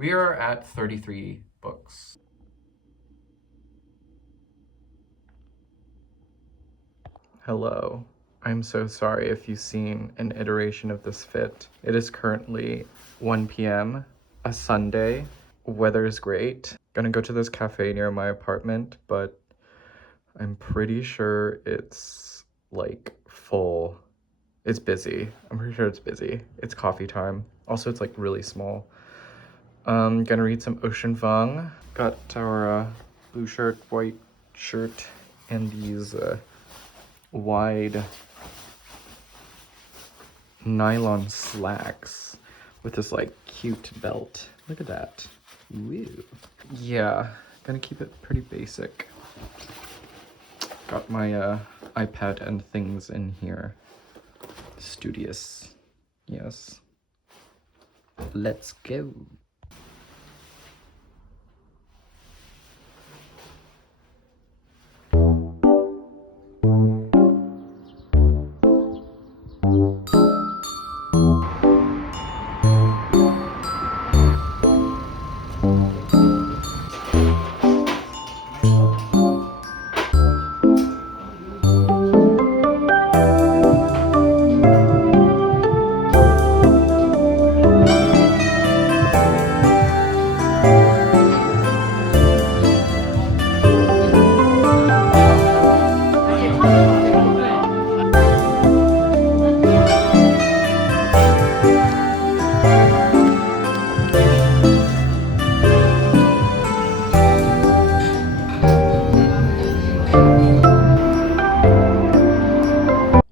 We are at 33 books. Hello. I'm so sorry if you've seen an iteration of this fit. It is currently 1 p.m., a Sunday. Weather is great. Gonna go to this cafe near my apartment, but I'm pretty sure it's like full. It's busy. I'm pretty sure it's busy. It's coffee time. Also, it's like really small. Gonna read some Ocean Vuong. Got our blue shirt, white shirt, and these wide nylon slacks with this like cute belt. Look at that. Woo. Yeah, gonna keep it pretty basic. Got my iPad and things in here. Studious. Yes. Let's go.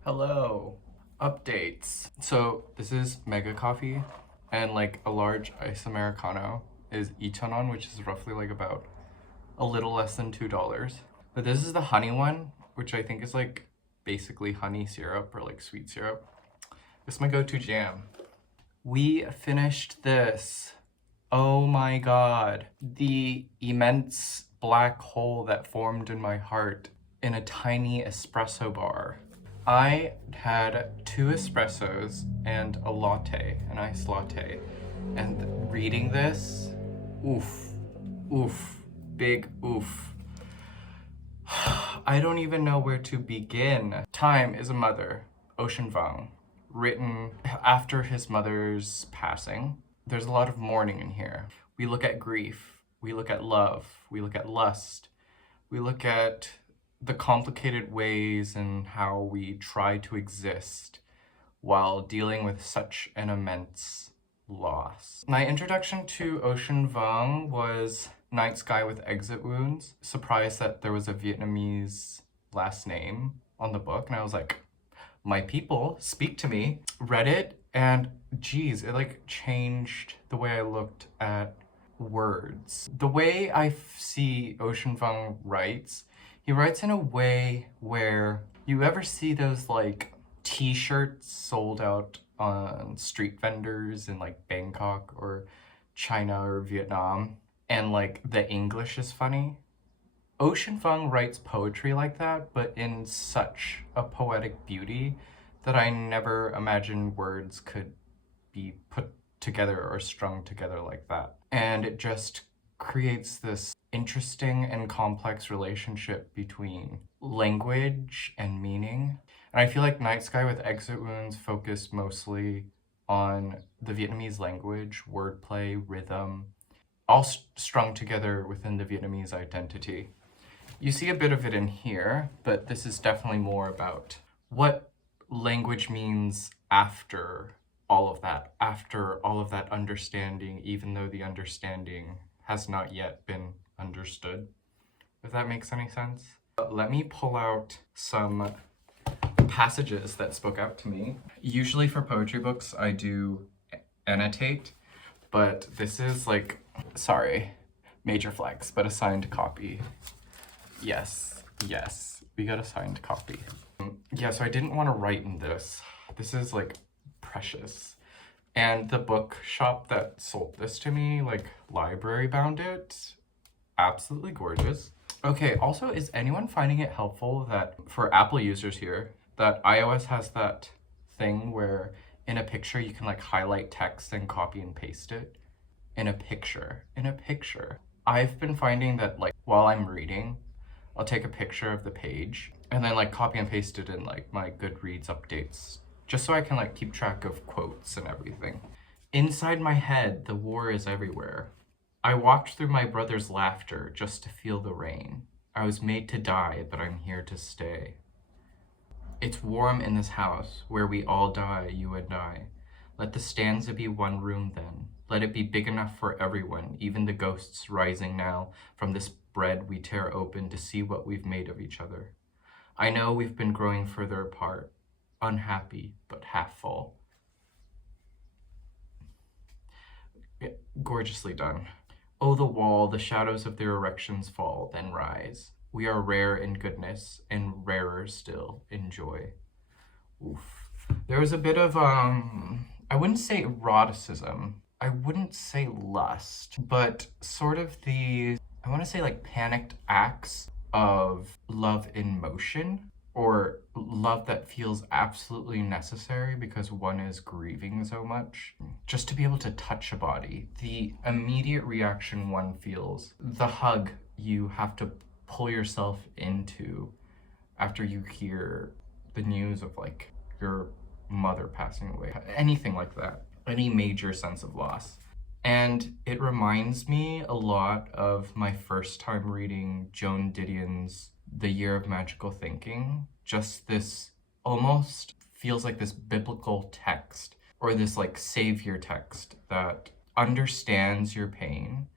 Hello. Updates. So this is mega coffee, and like a large ice Americano is Itonon, which is roughly like about a little less than $2. But this is the honey one, which I think is like basically honey syrup or like sweet syrup. This is my go-to jam. We finished this. Oh my god. The immense black hole that formed in my heart in a tiny espresso bar. I had 2 espressos and a latte, an iced latte. And reading this, oof, oof, big oof. I don't even know where to begin. Time is a Mother, Ocean Vuong, written after his mother's passing. There's a lot of mourning in here. We look at grief, we look at love, we look at lust, we look at the complicated ways and how we try to exist while dealing with such an immense loss. My introduction to Ocean Vuong was Night Sky with Exit Wounds. Surprised that there was a Vietnamese last name on the book, and I was like, my people, speak to me. Read it, and geez, it like changed the way I looked at words. The way I see Ocean Vuong writes, he writes in a way where you ever see those like t-shirts sold out on street vendors in like Bangkok or China or Vietnam, and like the English is funny? Ocean Vuong writes poetry like that, but in such a poetic beauty that I never imagined words could be put together or strung together like that. And it just creates this interesting and complex relationship between language and meaning. And I feel like Night Sky with Exit Wounds focused mostly on the Vietnamese language, wordplay, rhythm, all strung together within the Vietnamese identity. You see a bit of it in here, but this is definitely more about what language means after all of that understanding, even though the understanding has not yet been understood. If that makes any sense. Let me pull out some passages that spoke out to me. Usually for poetry books, I do annotate, but this is like, sorry, major flex, but a signed copy. Yes, we got a signed copy. Yeah, so I didn't want to write in this. This is like precious. And the bookshop that sold this to me, like library bound it. Absolutely gorgeous. Okay, also, is anyone finding it helpful that for Apple users here, that iOS has that thing where in a picture you can like highlight text and copy and paste it? in a picture. In a picture. I've been finding that like while I'm reading, I'll take a picture of the page and then like copy and paste it in like my Goodreads updates, just so I can like keep track of quotes and everything. Inside my head, the war is everywhere. I walked through my brother's laughter just to feel the rain. I was made to die, but I'm here to stay. It's warm in this house, where we all die, you and I. Let the stanza be one room then. Let it be big enough for everyone, even the ghosts rising now from this bread we tear open to see what we've made of each other. I know we've been growing further apart, unhappy but half full. Gorgeously done. Oh, the wall, the shadows of their erections fall, then rise. We are rare in goodness, and rarer still in joy. Oof. There was a bit of, I wouldn't say eroticism. I wouldn't say lust, but sort of the, I want to say like panicked acts of love in motion, or love that feels absolutely necessary because one is grieving so much. Just to be able to touch a body, the immediate reaction one feels, the hug you have to pull yourself into after you hear the news of like your mother passing away, anything like that, any major sense of loss. And it reminds me a lot of my first time reading Joan Didion's The Year of Magical Thinking. Just this almost feels like this biblical text, or this like savior text that understands your pain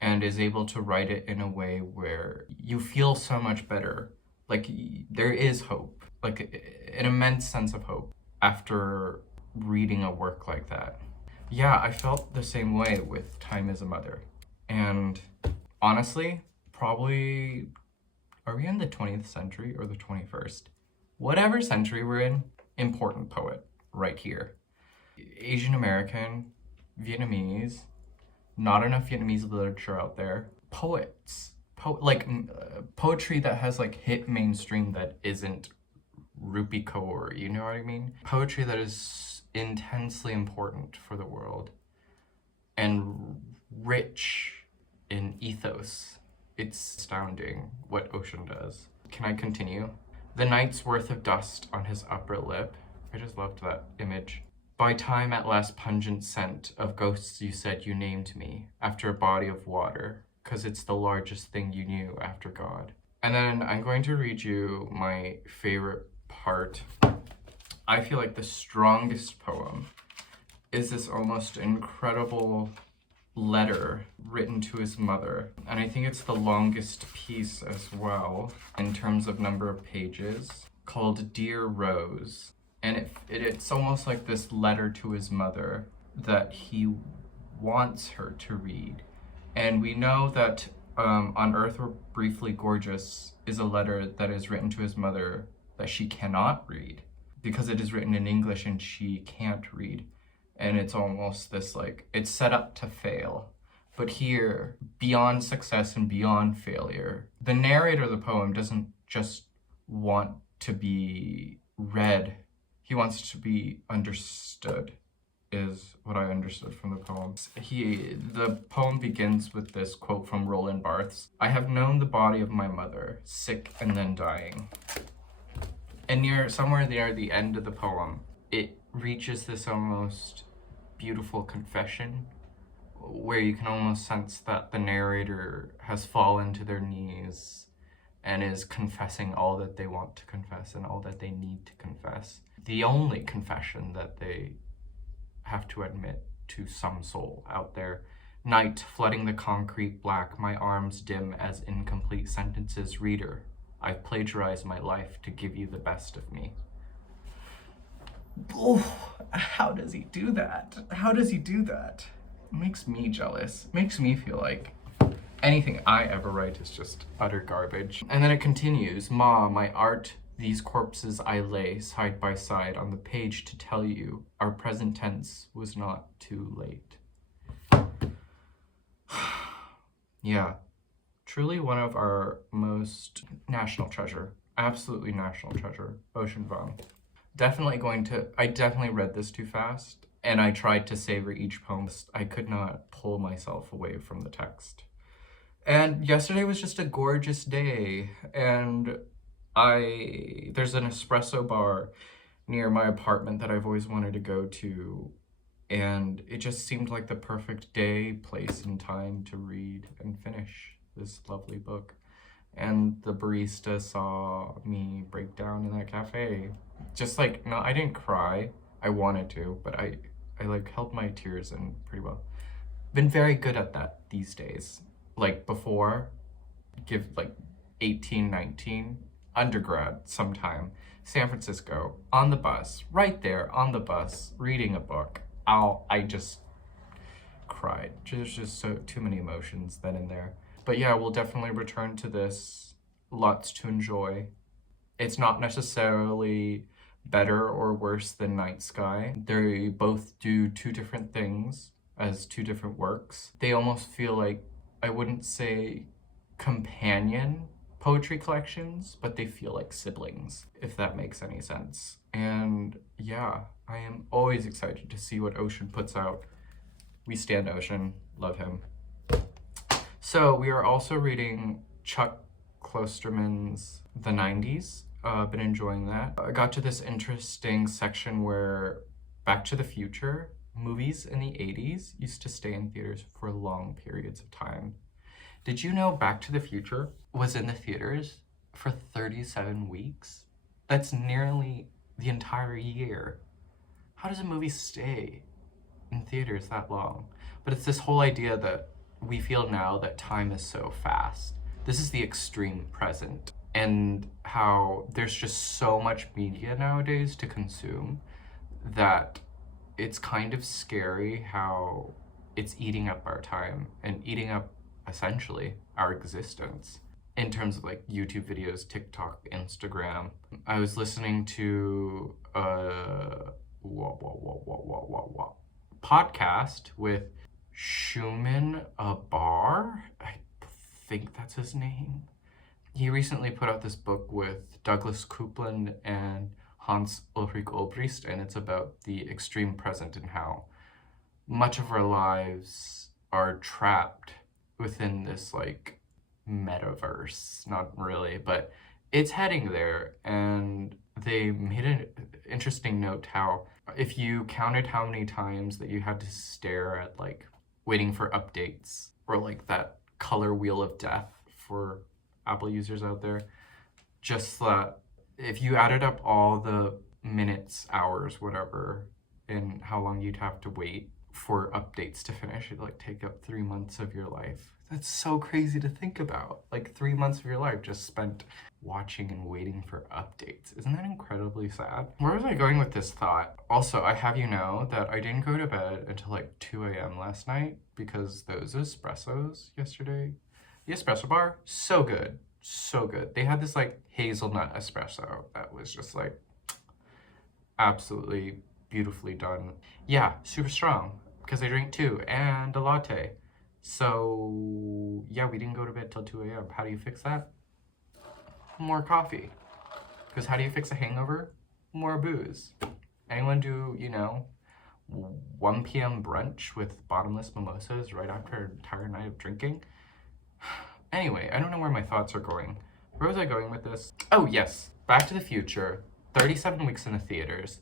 and is able to write it in a way where you feel so much better. Like there is hope, like an immense sense of hope after reading a work like that. Yeah, I felt the same way with Time is a Mother. And honestly, probably, are we in the 20th century or the 21st? Whatever century we're in, important poet right here. Asian American, Vietnamese, not enough Vietnamese literature out there. Poets, poetry that has like hit mainstream that isn't Rupi Kaur, you know what I mean? Poetry that is intensely important for the world and rich in ethos. It's astounding what Ocean does. Can I continue? The night's worth of dust on his upper lip. I just loved that image. By time at last pungent scent of ghosts you said you named me after a body of water, 'cause it's the largest thing you knew after God. And then I'm going to read you my favorite part. I feel like the strongest poem is this almost incredible letter written to his mother. And I think it's the longest piece as well in terms of number of pages, called Dear Rose. And it's almost like this letter to his mother that he wants her to read. And we know that On Earth We're Briefly Gorgeous is a letter that is written to his mother that she cannot read because it is written in English and she can't read. And it's almost this like, it's set up to fail. But here, beyond success and beyond failure, the narrator of the poem doesn't just want to be read. He wants to be understood, is what I understood from the poem. The poem begins with this quote from Roland Barthes. I have known the body of my mother, sick and then dying. And somewhere near the end of the poem, it reaches this almost beautiful confession where you can almost sense that the narrator has fallen to their knees and is confessing all that they want to confess and all that they need to confess. The only confession that they have to admit to some soul out there. Night flooding the concrete black, my arms dim as incomplete sentences. Reader, I've plagiarized my life to give you the best of me. Oh, how does he do that? How does he do that? It makes me jealous. It makes me feel like anything I ever write is just utter garbage. And then it continues, Ma, my art, these corpses I lay side by side on the page to tell you our present tense was not too late. Yeah, truly one of our most national treasure, absolutely national treasure, Ocean Vuong. I definitely read this too fast, and I tried to savor each poem. I could not pull myself away from the text. And yesterday was just a gorgeous day, and there's an espresso bar near my apartment that I've always wanted to go to, and it just seemed like the perfect day, place, and time to read and finish this lovely book. And the barista saw me break down in that cafe. Just like, no, I didn't cry. I wanted to, but I like held my tears in pretty well. Been very good at that these days. Like before, give like 18, 19, undergrad sometime, San Francisco, on the bus, right there on the bus, reading a book. I just cried. There's just too many emotions then and there. But yeah, we'll definitely return to this. Lots to enjoy. It's not necessarily better or worse than Night Sky. They both do two different things as two different works. They almost feel like, I wouldn't say companion poetry collections, but they feel like siblings, if that makes any sense. And yeah, I am always excited to see what Ocean puts out. We stand Ocean, love him. So we are also reading Chuck Klosterman's The 90s. Been enjoying that. I got to this interesting section where Back to the Future, movies in the 80s used to stay in theaters for long periods of time. Did you know Back to the Future was in the theaters for 37 weeks? That's nearly the entire year. How does a movie stay in theaters that long? But it's this whole idea that we feel now that time is so fast. This is the extreme present, and how there's just so much media nowadays to consume that it's kind of scary how it's eating up our time and eating up essentially our existence in terms of like YouTube videos, TikTok, Instagram. I was listening to a podcast with Shuman Abar. I think that's his name. He recently put out this book with Douglas Coupland and Hans Ulrich Obrist, and it's about the extreme present and how much of our lives are trapped within this like metaverse. Not really, but it's heading there. And they made an interesting note how if you counted how many times that you had to stare at like waiting for updates, or like that color wheel of death for Apple users out there, just that if you added up all the minutes, hours, whatever, and how long you'd have to wait for updates to finish, it'd like take up 3 months of your life. That's so crazy to think about. Like 3 months of your life just spent watching and waiting for updates. Isn't that incredibly sad? Where was I going with this thought? Also, I have you know that I didn't go to bed until like 2 a.m. last night because those espressos yesterday, the espresso bar, so good. So good. They had this like hazelnut espresso that was just like absolutely beautifully done. Yeah, super strong because I drink 2 and a latte. So yeah, we didn't go to bed till 2 a.m. How do you fix that? More coffee. Because how do you fix a hangover? More booze. Anyone do, 1 p.m. brunch with bottomless mimosas right after an entire night of drinking? Anyway, I don't know where my thoughts are going. Where was I going with this? Oh yes, Back to the Future, 37 weeks in the theaters.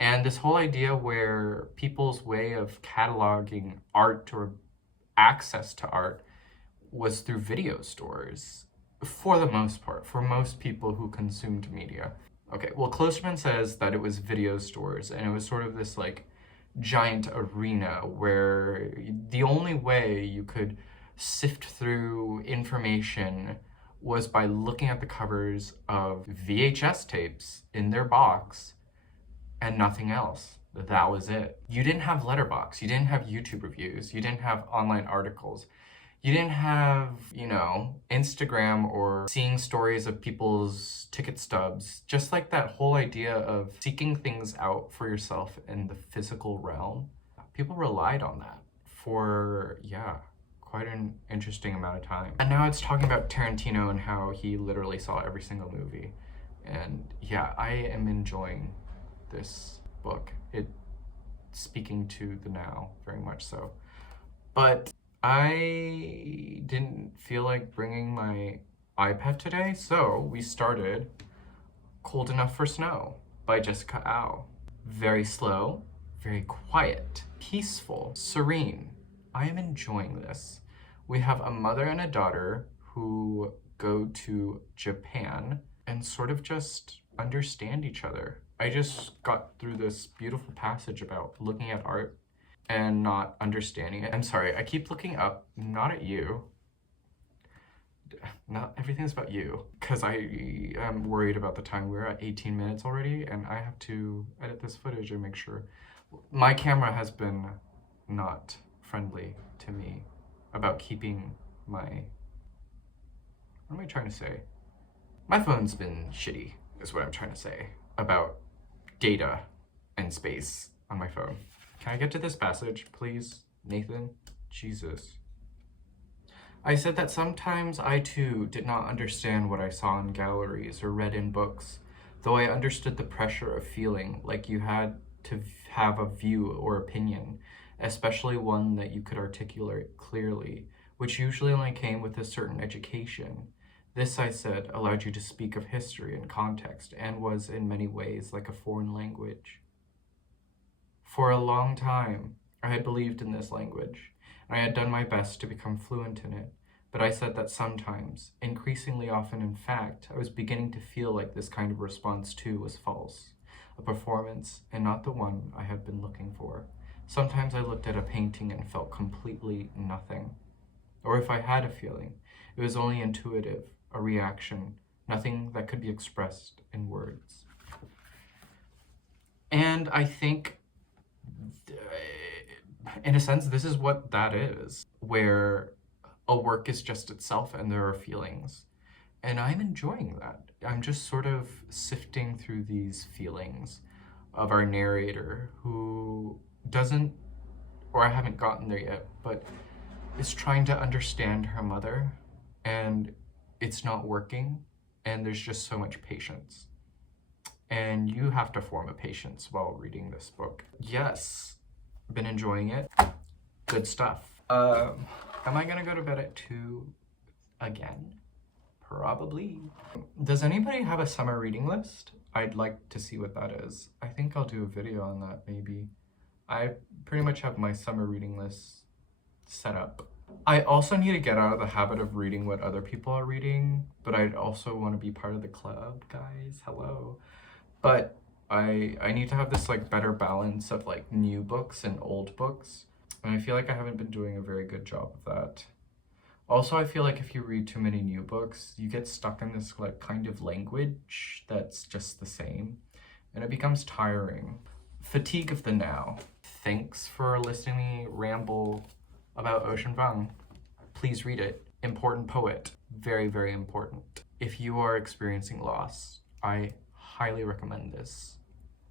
And this whole idea where people's way of cataloging art or access to art was through video stores, for the most part, for most people who consumed media. Okay, well, Klosterman says that it was video stores, and it was sort of this like giant arena where the only way you could sift through information was by looking at the covers of VHS tapes in their box and nothing else. That was it. You didn't have Letterboxd, you didn't have YouTube reviews, you didn't have online articles, you didn't have, Instagram or seeing stories of people's ticket stubs. Just like that whole idea of seeking things out for yourself in the physical realm. People relied on that for, quite an interesting amount of time. And now it's talking about Tarantino and how he literally saw every single movie. And yeah, I am enjoying this book. It speaking to the now, very much so. But I didn't feel like bringing my iPad today, so we started Cold Enough for Snow by Jessica Au. Very slow, very quiet, peaceful, serene. I am enjoying this. We have a mother and a daughter who go to Japan and sort of just understand each other. I just got through this beautiful passage about looking at art and not understanding it. I'm sorry, I keep looking up, not at you. Not everything's about you, because I am worried about the time. We're at 18 minutes already, and I have to edit this footage and make sure. My camera has been not friendly to me about keeping my... What am I trying to say? My phone's been shitty, is what I'm trying to say, about data and space on my phone. Can I get to this passage, please, Nathan? Jesus. I said that sometimes I too did not understand what I saw in galleries or read in books, though I understood the pressure of feeling like you had to have a view or opinion, especially one that you could articulate clearly, which usually only came with a certain education. This, I said, allowed you to speak of history and context, and was in many ways like a foreign language. For a long time, I had believed in this language, and I had done my best to become fluent in it, but I said that sometimes, increasingly often in fact, I was beginning to feel like this kind of response too was false, a performance, and not the one I had been looking for. Sometimes I looked at a painting and felt completely nothing. Or if I had a feeling, it was only intuitive, a reaction, nothing that could be expressed in words. And I think, in a sense, this is what that is, where a work is just itself and there are feelings. And I'm enjoying that. I'm just sort of sifting through these feelings of our narrator who doesn't, or I haven't gotten there yet, but is trying to understand her mother, and it's not working, and there's just so much patience. And you have to form a patience while reading this book. Yes, been enjoying it. Good stuff. Am I gonna go to bed at 2 again? Probably. Does anybody have a summer reading list? I'd like to see what that is. I think I'll do a video on that maybe. I pretty much have my summer reading list set up. I also need to get out of the habit of reading what other people are reading, but I'd also want to be part of the club, guys. Hello. But I need to have this like better balance of like new books and old books. And I feel like I haven't been doing a very good job of that. Also, I feel like if you read too many new books, you get stuck in this like kind of language that's just the same, and it becomes tiring. Fatigue of the now. Thanks for listening to me ramble about Ocean Vuong. Please read it. Important poet. Very, very important. If you are experiencing loss, I highly recommend this.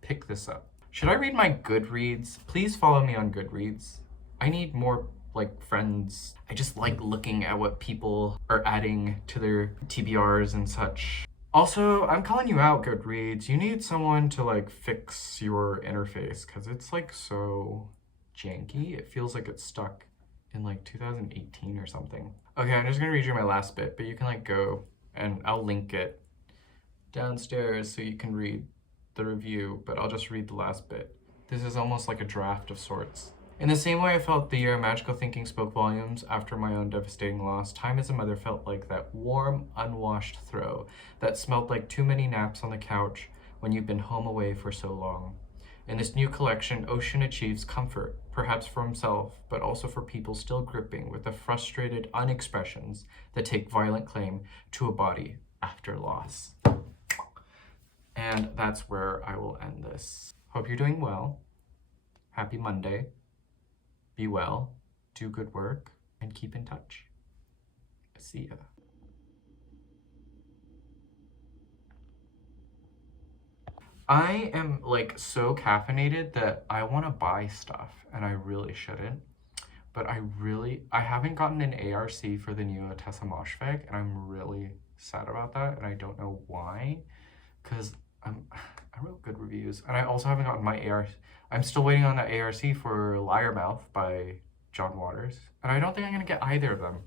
Pick this up. Should I read my Goodreads? Please follow me on Goodreads. I need more like friends. I just like looking at what people are adding to their TBRs and such. Also, I'm calling you out, Goodreads. You need someone to like fix your interface because it's like so janky. It feels like it's stuck in like 2018 or something. Okay, I'm just gonna read you my last bit, but you can like go and I'll link it downstairs so you can read the review, but I'll just read the last bit. This is almost like a draft of sorts. In the same way I felt the year of magical thinking spoke volumes after my own devastating loss, time as a mother felt like that warm, unwashed throw that smelled like too many naps on the couch when you've been home away for so long. In this new collection, Ocean achieves comfort, perhaps for himself, but also for people still gripping with the frustrated unexpressions that take violent claim to a body after loss. And that's where I will end this. Hope you're doing well. Happy Monday. Be well, do good work, and keep in touch. See ya. I am like so caffeinated that I want to buy stuff, and I really shouldn't. But I haven't gotten an ARC for the new Tessa Moshfegh, and I'm really sad about that, and I don't know why, because I real good reviews. And I also haven't gotten my ARC. I'm still waiting on that ARC for Liarmouth by John Waters. And I don't think I'm gonna get either of them.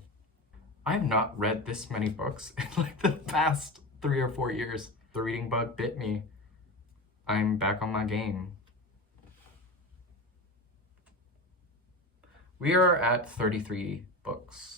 I have not read this many books in like the past 3 or 4 years. The reading bug bit me. I'm back on my game. We are at 33 books.